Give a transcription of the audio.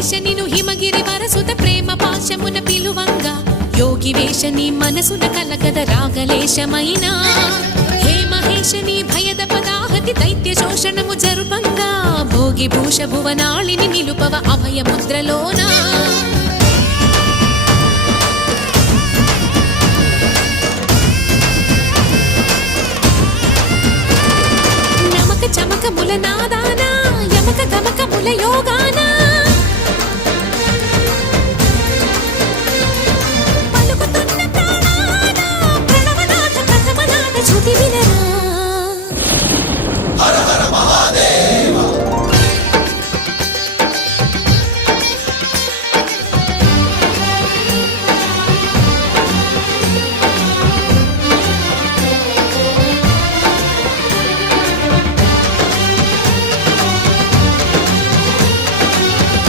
వేష నిను హిమగిరి వరసుత ప్రేమ పాశమున పిలువంగా యోగి వేష నీ మనసున కలగద రాగలేశమైనా హే మహేష నీ భయద పదాహతి దైత్య శోషణము జరుపంగా భోగి భూష భువనాళిని నిలుపవ అభయ ముద్రలోనా నమక చమక ముల నాదానా యమక గమక ముల యోగానా